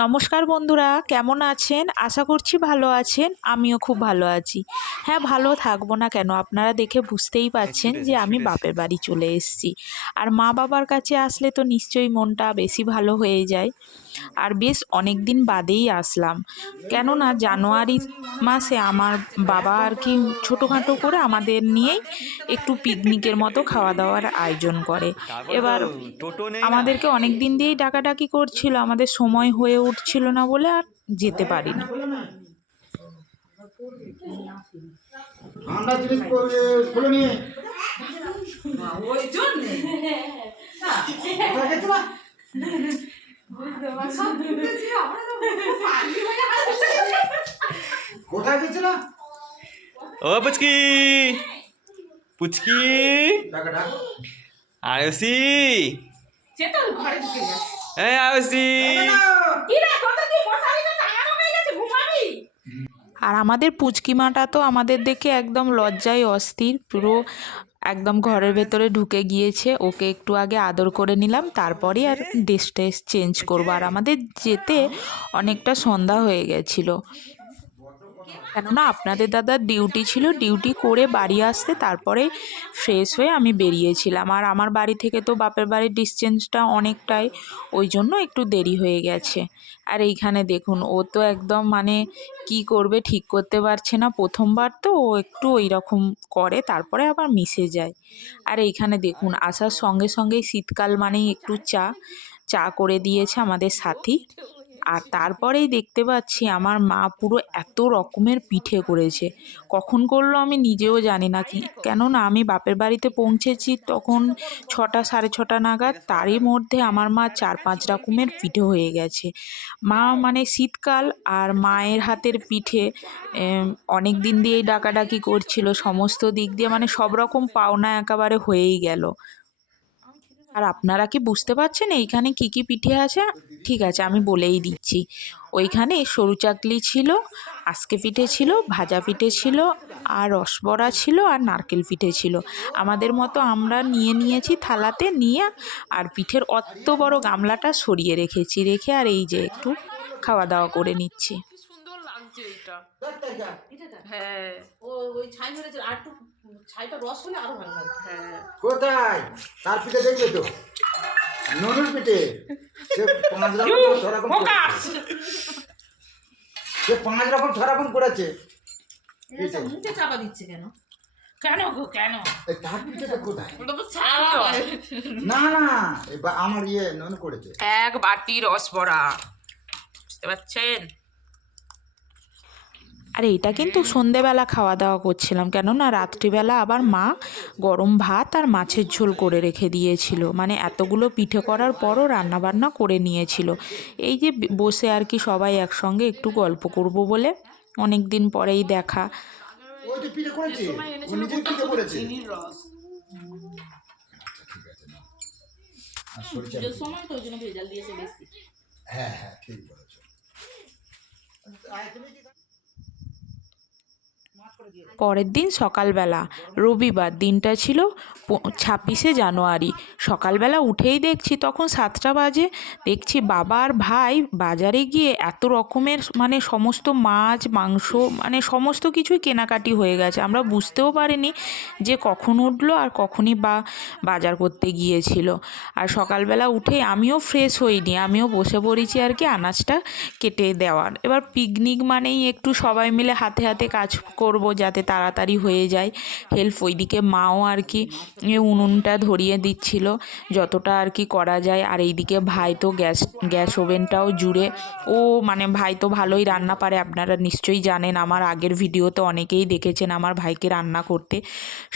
নমস্কার বন্ধুরা, কেমন আছেন? আশা করছি ভালো আছেন। আমিও খুব ভালো আছি। হ্যাঁ, ভালো থাকবো না কেন? আপনারা দেখে বুঝতেই পারছেন যে আমি বাপের বাড়ি চলে এসেছি। আর মা বাবার কাছে আসলে তো নিশ্চয়ই মনটা বেশি ভালো হয়ে যায়। আর বেশ অনেক দিন বাদেই আসলাম, কেননা জানুয়ারি মাসে আমার বাবা আর কি ছোটোখাটো করে আমাদের নিয়েই একটু পিকনিকের মতো খাওয়া দাওয়ার আয়োজন করে। তারপরে তো এবার টোটো নেই না। আমাদেরকে অনেক দিন দিয়েই ডাকাডাকি করছিল, আমাদের সময় হয়ে উঠছিল না বলে আর যেতে পারিনি। ঠান্ডা জিনিস খুলে নিয়ে ওই জন্যে কোথায় গেছিলা? কোথায় গেছিলা? ও পুচকি পুচকি ডাকা ডাক। আয়ুষি, সে তো ঘরে ঢুকে গেছে। এই আয়ুষি। কি রে, তোর তো কি মশারিটা টাঙানো হয়ে গেছে, ঘুমাবি? আর আমাদের পুচকিমাটা তো আমাদের দেখে একদম লজ্জায় অস্থির, পুরো একদম ঘরের ভেতরে ঢুকে গিয়েছে। ওকে একটু আগে আদর করে নিলাম, তারপরে আর ড্রেস ট্রেস চেঞ্জ করবো। আর আমাদের যেতে অনেকটা সন্ধ্যা হয়ে গেছিলো, কেননা আপনাদের দাদার ডিউটি ছিল। ডিউটি করে বাড়ি আসতে তারপরে ফ্রেশ হয়ে আমি বেরিয়েছিলাম। আর আমার বাড়ি থেকে তো বাপের বাড়ির ডিস্টেন্সটা অনেকটাই, ওই জন্য একটু দেরি হয়ে গেছে। আর এইখানে দেখুন, ও তো একদম মানে কি করবে ঠিক করতে পারছে না। প্রথমবার তো ও একটু ওই রকম করে, তারপরে আবার মিশে যায়। আর এইখানে দেখুন, আসার সঙ্গে সঙ্গেই শীতকাল মানেই একটু চা চা করে দিয়েছে আমাদের সাথী। আর তারপরেই দেখতে পাচ্ছি আমার মা পুরো এত রকমের পিঠে করেছে। কখন করলো আমি নিজেও জানি না, কেননা আমি বাপের বাড়িতে পৌঁছেছি তখন 6টা সাড়ে 6টা নাগাদ। তারই মধ্যে আমার মা 4-5 রকমের পিঠে হয়ে গেছে। মা মানে শীতকাল আর মায়ের হাতের পিঠে অনেক দিন দিয়েই ডাকাডাকি করছিল, সমস্ত দিক দিয়ে মানে সব রকম পাওনা একেবারে হয়েই গেল। আর আপনারা কি বুঝতে পারছেন এইখানে কি কি পিঠে আছে? ঠিক আছে, আমি বলেই দিচ্ছি। ওইখানে সরু চাকলি ছিল, আজকে পিঠে ছিল, ভাজা পিঠে ছিল, আর রসবড়া ছিল, আর নারকেল পিঠে ছিল। আমাদের মতো আমরা নিয়ে নিয়েছি থালাতে নিয়ে, আর পিঠের অত বড় গামলাটা সরিয়ে রেখেছি, রেখে আর এই যে একটু খাওয়া দাওয়া করে নিচ্ছি। কি সুন্দর লাগছে এটা। ডাক্তার যা। পিঠেটা হ্যাঁ ওই ছাই মেরেছে, আর একটু ছাইটা রস হলে আরো ভালো লাগবে। হ্যাঁ, কোথায়? তার পিঠে দেখবে তো, ননুর পিঠে। সে 5 রকম 6 রকম করেছে। সে 5 রকম 6 রকম করেছে। এটা মুখে চাপা দিচ্ছে কেন? কেন গো, কেন? এই তার পিঠেটা কোথায়? ওটা তো ছাড়া হয়। না না, আমার ননু করেছে। এক বাটি রসবড়া, বুঝতে পারছেন? আর এইটা কিন্তু সন্ধেবেলা খাওয়া দাওয়া করছিলাম, কেননা রাত্রিবেলা আবার মা গরম ভাত আর মাছের ঝোল করে রেখে দিয়েছিল। মানে এতগুলো পিঠে করার পরও রান্নাবান্না করে নিয়েছিল। এই যে বসে আর কি সবাই একসঙ্গে একটু গল্প করব বলে, অনেক দিন পরেই দেখা। ওই তো পিঠে করেছে, ও নিজে পিঠে করেছে। চিনির রস ঠিক আছে না। আর সরিষা পুজোর সময় তো ওই জন্য ভেজাল দিয়েছে বেশি। হ্যাঁ হ্যাঁ ঠিক বলেছো। পরের দিন সকালবেলা, রবিবার, দিনটা ছিল 26শে জানুয়ারি। সকালবেলা উঠেই দেখছি তখন 7টা বাজে। দেখছি বাবা আর ভাই বাজারে গিয়ে এত রকমের মানে সমস্ত মাছ মাংস মানে সমস্ত কিছুই কেনাকাটি হয়ে গেছে। আমরা বুঝতেও পারিনি যে কখন উঠলো আর কখনই বাজার করতে গিয়েছিল। আর সকালবেলা উঠেই আমিও ফ্রেশ হইনি, আমিও বসে পড়েছি আর কি আনাজটা কেটে দেওয়ার। এবার পিকনিক মানেই একটু সবাই মিলে হাতে হাতে কাজ করব যাতে তাড়াতাড়ি হয়ে যায়। হেল্প ওইদিকে মাও আর কি উনুনটা ধরিয়ে দিচ্ছিল যতটা আর কি করা যায়। আর এইদিকে ভাই তো গ্যাস ওভেনটাও জুড়ে, ও মানে ভাই তো ভালোই রান্না পারে, আপনারা নিশ্চয়ই জানেন, আমার আগের ভিডিওতে অনেকেই দেখেছেন আমার ভাইকে রান্না করতে।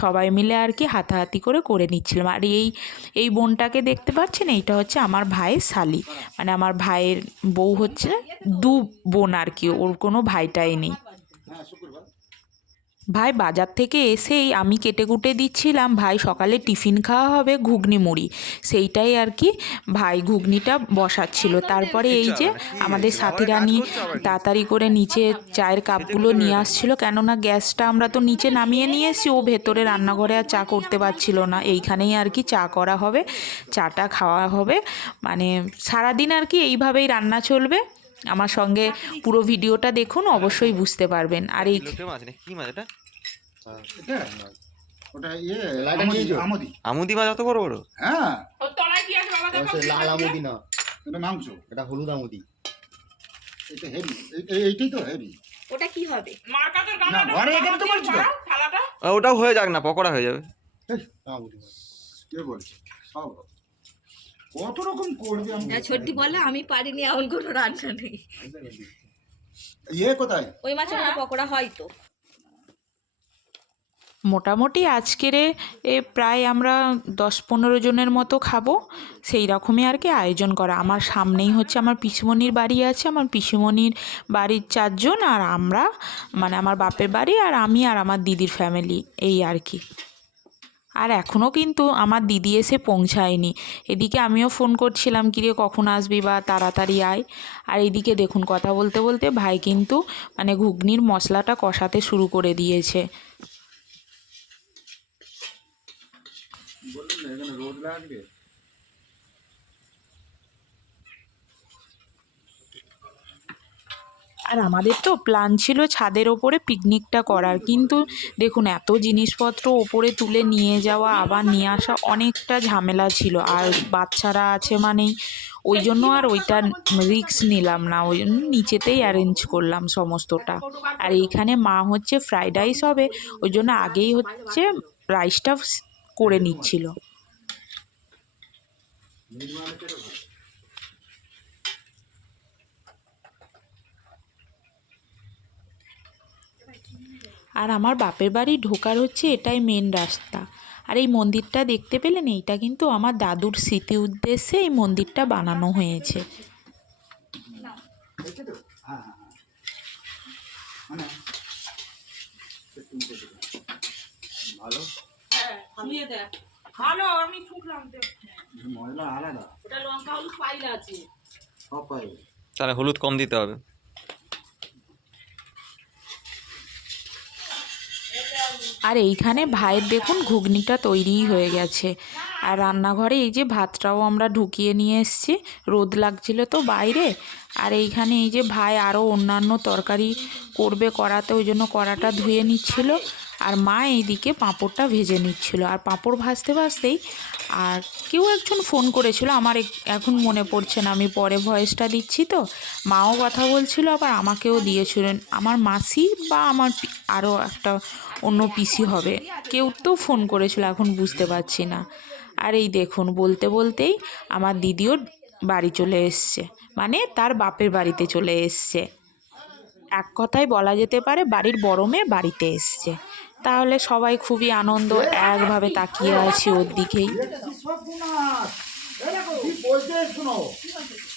সবাই মিলে আর কি হাতাহাতি করে নিচ্ছিলাম। আর এই বোনটাকে দেখতে পাচ্ছেন, এইটা হচ্ছে আমার ভাইয়ের শালি, মানে আমার ভাইয়ের বউ হচ্ছে। দু বোন আর কি, ওর কোনো ভাইটাই নেই। ভাই বাজার থেকে এসেই আমি কেটে কুটে দিচ্ছিলাম, ভাই সকালে টিফিন খাওয়া হবে ঘুগনি মুড়ি, সেইটাই আর কি ভাই ঘুগনিটা বসাচ্ছিল। তারপরে এই যে আমাদের সাথী রানী তাড়াতাড়ি করে নিচে চায়ের কাপগুলো নিয়ে আসছিল, কেননা গ্যাসটা আমরা তো নিচে নামিয়ে নিয়ে এসেছি, ও ভেতরে রান্নাঘরে আর চা করতে পারছিল না। এইখানেই আর কি চা করা হবে, চাটা খাওয়া হবে, মানে সারাদিন আর কি এইভাবেই রান্না চলবে। আমার সঙ্গে পুরো ভিডিওটা দেখুন, অবশ্যই বুঝতে পারবেন। আর এই লোটে মাছ না কি মাছ এটা? এটা ওটা আমুদি আমুদি আমুদি মাছ অত বড় বড়? হ্যাঁ লাল আমুদি না, এটা মাংস, এটা হলুদ আমুদি। এটা হেভি, এইটাই তো হেভি। ওটা কি হবে? না ঘরে এখানে তো বলছি তো। ওটাও হয়ে যাক না, পকোড়া হয়ে যাবে। আমুদি মাছ। কে বলছে সব কত রকম করবে আমি ছোট্টি বলে আমি পারিনি, এমন কোনো রান্না নেই। কোথায় ওই মাছের মতো পকোড়া হয় তো। মোটামুটি আজকের প্রায় আমরা 10-15 জনের মতো খাবো, সেই রকমই আর কি আয়োজন করা। আমার সামনেই হচ্ছে আমার পিসিমণির বাড়ি আছে, আমার পিসিমণির বাড়ির 4 জন, আর আমরা মানে আমার বাপের বাড়ি, আর আমি আর আমার দিদির ফ্যামিলি, এই আর কি। আর এখনও কিন্তু আমার দিদি এসে পৌঁছায়নি। এদিকে আমিও ফোন করছিলাম, কিরে কখন আসবি বা তাড়াতাড়ি আয়। আর এদিকে দেখুন কথা বলতে বলতে ভাই কিন্তু মানে ঘুগনির মশলাটা কষাতে শুরু করে দিয়েছে। এখানে রোদ লাগবে। আর আমাদের তো প্ল্যান ছিল ছাদের ওপরে পিকনিকটা করার, কিন্তু দেখুন এত জিনিসপত্র ওপরে তুলে নিয়ে যাওয়া আবার নিয়ে আসা অনেকটা ঝামেলা ছিল, আর বাচ্চারা আছে মানেই ওই জন্য আর ওইটা রিস্ক নিলাম না, ওই জন্য নিচেতেই অ্যারেঞ্জ করলাম সমস্তটা। আর এইখানে মা হচ্ছে ফ্রাইড রাইস হবে, ওই জন্য আগেই হচ্ছে রাইসটা করে নিচ্ছিল। আর আমার বাপের বাড়ি ঢোকার হচ্ছে এটাই মেন রাস্তা। আর এই মন্দিরটা দেখতে পেলেন, এইটা কিন্তু আমার দাদুর স্মৃতি উদ্দেশ্যে এই মন্দিরটা বানানো হয়েছে। হ্যাঁ মানে ভালো ভালো, আমি শুকলাম তো। মশলা আলাদা ওটা লঙ্কা হলুদ পাইলা আছে। সব পাই। তাহলে হলুদ কম দিতে হবে। আর এইখানে ভাইয়ের দেখুন ঘুগনিটা তৈরিই হয়ে গেছে। আর রান্নাঘরে এই যে ভাতটাও আমরা ঢুকিয়ে নিয়ে এসেছি, রোদ লাগছিল তো বাইরে। আর এইখানে এই যে ভাই আরও অন্যান্য তরকারি করবে কড়াতে, ওই জন্য কড়াটা ধুয়ে নিচ্ছিল। আর মা এইদিকে পাঁপড়টা ভেজে নিচ্ছিল। আর পাঁপড় ভাজতে ভাজতেই আর কেউ একজন ফোন করেছিল, আমার এখন মনে পড়ছে না, আমি পরে ভয়েসটা দিচ্ছি। তো মাও কথা বলছিল, আবার আমাকেও দিয়েছিলেন আমার মাসি বা আমার আরও একটা অন্য পিসি হবে, কেউ তো ফোন করেছিল, এখন বুঝতে পারছি না। আর এই দেখুন বলতে বলতেই আমার দিদিও বাড়ি চলে এসছে, মানে তার বাপের বাড়িতে চলে এসছে। এক কথায় বলা যেতে পারে বাড়ির বড় মেয়ে বাড়িতে এসছে। তাহলে সবাই খুবই আনন্দ, একভাবে তাকিয়ে আছি ওর দিকেই। বলতে শোনো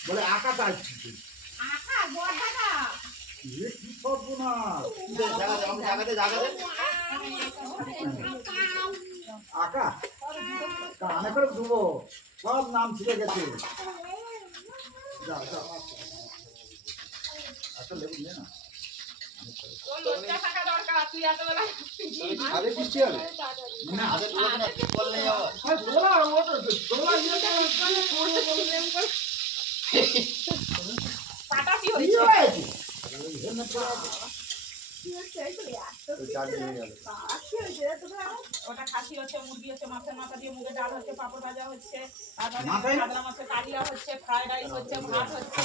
বলে আঁকা চাইছি আঁকা কানে করে দেবো, সব নাম ছিঁড়ে গেছে। আচ্ছা লেবু নিয়ে না আরে বৃষ্টি হবে না, ওটা খাসি হচ্ছে, মুরগি হচ্ছে, মাছের মাথা দিয়ে মুগের ডাল হচ্ছে, পাপড় ভাজা হচ্ছে, কাতলা মাছের কালিয়া হচ্ছে, ফ্রাইড রাইস হচ্ছে, ভাত হচ্ছে।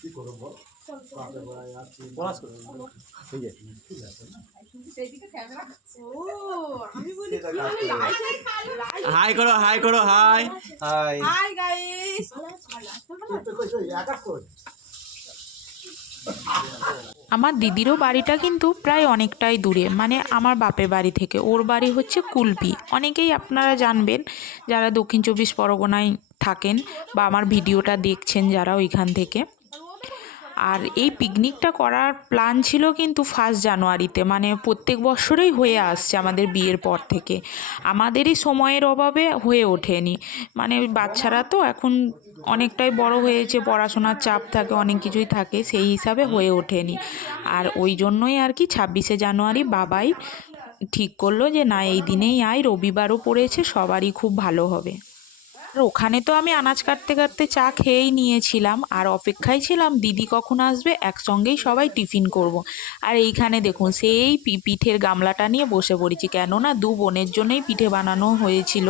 কি করবো হাই করো হাই করো হাই হাই। Hi guys. একা কর। আমার দিদিরও বাড়িটা কিন্তু প্রায় অনেকটাই দূরে, মানে আমার বাপের বাড়ি থেকে। ওর বাড়ি হচ্ছে কুলপি, অনেকেই আপনারা জানবেন যারা দক্ষিণ 24 পরগনায় থাকেন বা আমার ভিডিওটা দেখছেন যারা ওইখান থেকে। আর এই পিকনিকটা করার প্ল্যান ছিল কিন্তু 1 জানুয়ারিতে, মানে প্রত্যেক বছরেই হয়ে আসছে আমাদের বিয়ের পর থেকে। আমাদেরই সময়ের অভাবে হয়ে ওঠেনি, মানে ওই বাচ্চারা তো এখন অনেকটাই বড় হয়েছে, পড়াশোনার চাপ থাকে, অনেক কিছুই থাকে, সেই হিসাবে হয়ে ওঠেনি। আর ওই জন্যই আর কি 26শে জানুয়ারি বাবাই ঠিক করলো যে না এই দিনেই আয়, রবিবারও পড়েছে, সবারই খুব ভালো হবে। আর ওখানে তো আমি আনাজ কাটতে কাটতে চা খেয়েই নিয়েছিলাম আর অপেক্ষায় ছিলাম দিদি কখন আসবে, একসঙ্গেই সবাই টিফিন করব। আর এইখানে দেখুন সেই পিঠের গামলাটা নিয়ে বসে পড়েছি, কেননা দু বোনের জন্যই পিঠে বানানো হয়েছিল।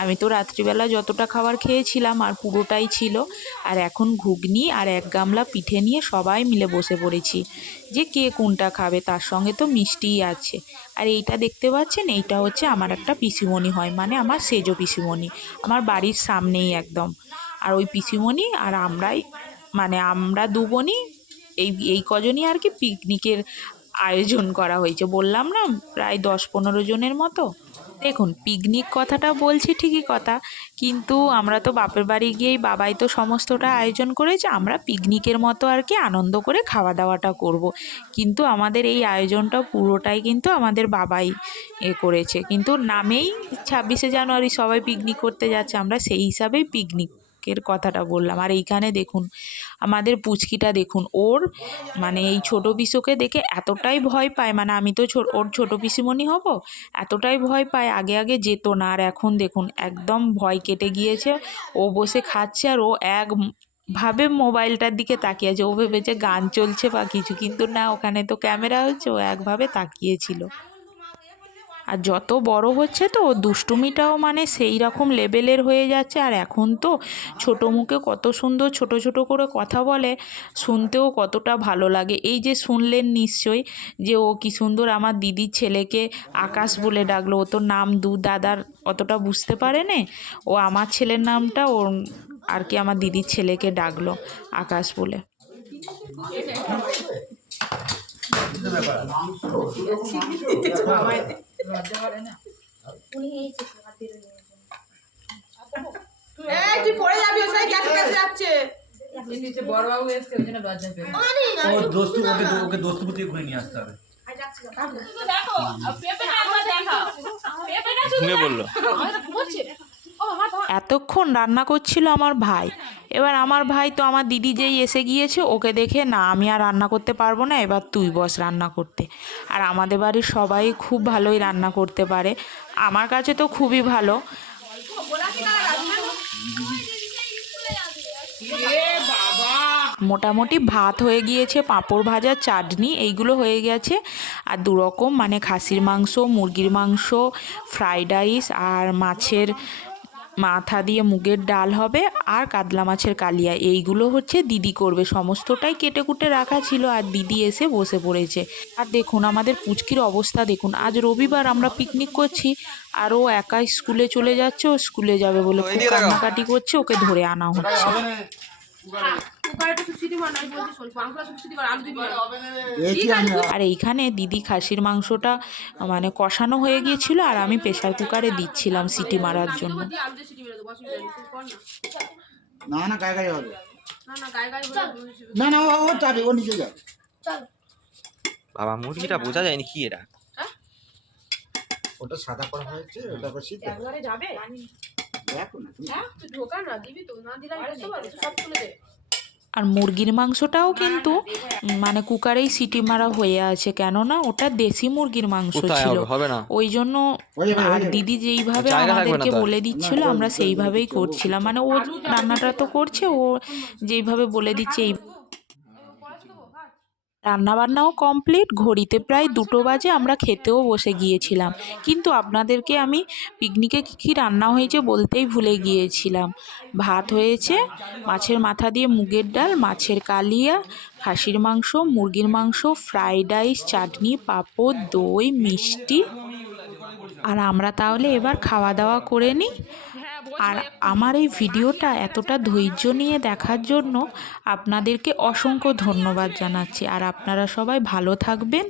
আমি তো রাত্রিবেলা যতটা খাবার খেয়েছিলাম আর পুরোটাই ছিল। আর এখন ঘুগনি আর এক গামলা পিঠে নিয়ে সবাই মিলে বসে পড়েছি যে কে কোনটা খাবে, তার সঙ্গে তো মিষ্টিই আছে। আর এইটা দেখতে পাচ্ছেন, এইটা হচ্ছে আমার একটা পিসিমণি হয়, মানে আমার সেজো পিসিমণি, আমার বাড়ির সামনেই একদম। আর ওই পিসিমণি আর আমরাই, মানে আমরা দু বোনই এই কজনই আর কি পিকনিকের আয়োজন করা হয়েছে। বললাম না প্রায় 10-15 জনের মতো। দেখুন পিকনিক কথাটা বলছি ঠিকই কথা, কিন্তু আমরা তো বাপের বাড়ি গিয়েই বাবাই তো সমস্তটা আয়োজন করেছে, আমরা পিকনিকের মতো আর কি আনন্দ করে খাওয়া দাওয়াটা করব। কিন্তু আমাদের এই আয়োজনটা পুরোটাই কিন্তু আমাদের বাবাই করেছে, কিন্তু নামেই 26শে জানুয়ারি সবাই পিকনিক করতে যাচ্ছে, আমরা সেই হিসাবেই পিকনিকের কথাটা বললাম। আর এইখানে দেখুন আমাদের পুচকিটা দেখুন, ওর মানে এই ছোটো পিসোকে দেখে এতটাই ভয় পায়, মানে আমি তো ওর ছোটো পিসিমণি হব, এতটাই ভয় পায়, আগে আগে যেত না। আর এখন দেখুন একদম ভয় কেটে গিয়েছে, ও বসে খাচ্ছে আর ও ভাবে মোবাইলটার দিকে তাকিয়ে আছে, ও ভেবেছে গান চলছে বা কিছু, কিন্তু না, ওখানে তো ক্যামেরা হচ্ছে, ও একভাবে তাকিয়েছিল। আর যত বড় হচ্ছে তো ওর দুষ্টুমিটাও মানে সেই রকম লেভেলের হয়ে যাচ্ছে। আর এখন তো ছোটো মুখে কত সুন্দর ছোট ছোট করে কথা বলে, শুনতেও কতটা ভালো লাগে। এই যে শুনলেন নিশ্চয়ই যে ও কি সুন্দর আমার দিদির ছেলেকে আকাশ বলে ডাকলো, ও তো নাম দাদার অতটা বুঝতে পারে নে, ও আমার ছেলের নামটা ওর আর কি আমার দিদির ছেলেকে ডাকলো আকাশ বলে। এই তুই পড়ে যাবি, ও সেই গ্যাসে গ্যাসে যাচ্ছে। বড়বাবু এসছে ওই জন্য লজ্জা পেয়ে ওকে দোস্তপুতি ঘুরে নিয়ে আসতে হবে। দেখো পেঁপেটা একবার দেখাও, পেঁপেটা ঘুমিয়ে বললো। এতক্ষণ রান্না করছিল আমার ভাই। এবার আমার ভাই তো আমার দিদি যেই এসে গিয়েছে ওকে দেখে, না আমি আর রান্না করতে পারবো না, এবার তুই বস রান্না করতে। আর আমাদের বাড়ির সবাই খুব ভালোই রান্না করতে পারে, আমার কাছে তো খুবই ভালো। মোটামুটি ভাত হয়ে গিয়েছে, পাঁপড় ভাজা, চাটনি এইগুলো হয়ে গেছে। আর দুরকম মানে খাসির মাংস, মুরগির মাংস, ফ্রাইড রাইস আর মাছের মাথা দিয়ে মুগের ডাল হবে, আর কাতলা মাছের কালিয়া, এইগুলো হচ্ছে দিদি করবে। সমস্তটাই কেটে কুটে রাখা ছিল আর দিদি এসে বসে পড়েছে। আর দেখুন আমাদের পুচকির অবস্থা দেখুন, আজ রবিবার আমরা পিকনিক করছি আর ও একাই স্কুলে চলে যাচ্ছে, ও স্কুলে যাবে বলে খুব কান্নাকাটি করছে, ওকে ধরে আনা হচ্ছে। আর এইখানে দিদি খাসির মাংসটা মানে কষানো হয়ে গিয়েছিল আর আমি প্রেসার কুকারে দিচ্ছিলাম সিটি মারার জন্য। না না গায়ে গায়ে হবে, না না ও যাবে, ও নিচে যাবে। বাবা মুরগিটা বোঝা যায়নি কি এরা। ওটা সাদা করা হয়েছে, ওটা আবার সিদ্ধ একবারে যাবে। দেখো না তুমি। হ্যাঁ তুই ঢোকা না, দিবি তো, না দিলে আমি বুঝতে পারবো, সব তুলে দে। আর মুরগির মাংসটাও কিন্তু মানে কুকারেই সিটি মারা হয়ে আছে, কেননা ওটা দেশি মুরগির মাংস কোথায় ছিল, হবে? হবে না। ওই জন্য। আর দিদি যেইভাবে জায়গা থাকবে না আমাদেরকে তো আর। বলে দিচ্ছিল আমরা সেইভাবেই করছিলাম, মানে ও রান্নাটা তো করছে, ও যেইভাবে বলে দিচ্ছে এই। রান্নাবান্নাও কমপ্লিট, ঘড়িতে প্রায় 2টো বাজে, আমরা খেতেও বসে গিয়েছিলাম। কিন্তু আপনাদেরকে আমি পিকনিকে কী কী রান্না হয়েছে বলতেই ভুলে গিয়েছিলাম। ভাত হয়েছে, মাছের মাথা দিয়ে মুগের ডাল, মাছের কালিয়া, খাসির মাংস, মুরগির মাংস, ফ্রাইড রাইস, চাটনি, পাঁপড়, দই, মিষ্টি। আর আমরা তাহলে এবার খাওয়া দাওয়া করে নিই। আর আমার এই ভিডিওটা এতটা ধৈর্য নিয়ে দেখার জন্য আপনাদেরকে অসংখ্য ধন্যবাদ জানাচ্ছি। আর আপনারা সবাই ভালো থাকবেন,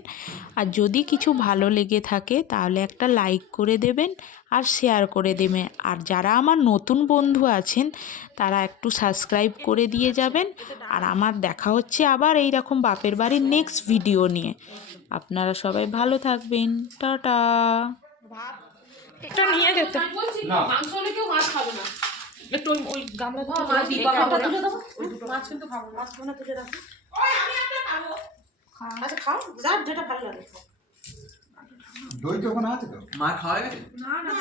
আর যদি কিছু ভালো লেগে থাকে তাহলে একটা লাইক করে দেবেন আর শেয়ার করে দেবেন। আর যারা আমার নতুন বন্ধু আছেন তারা একটু সাবস্ক্রাইব করে দিয়ে যাবেন। আর আমার দেখা হচ্ছে আবার এই রকম বাপের বাড়ির নেক্সট ভিডিও নিয়ে। আপনারা সবাই ভালো থাকবেন, টাটা। এটা নিয়ে যেতে মাংস হলে কেউ মাছ খাবে না, একটু ওই গামলা থেকে মাছ তুলে দেবো, মাছ কিন্তু খাবো, মাছ কোনে তুলে রাখো। আমি একটা খাবো, আচ্ছা খাও, যার যেটা ভালো লাগে। দই তো ওখানে আছে তো। মা খাওয়া গেছে? না না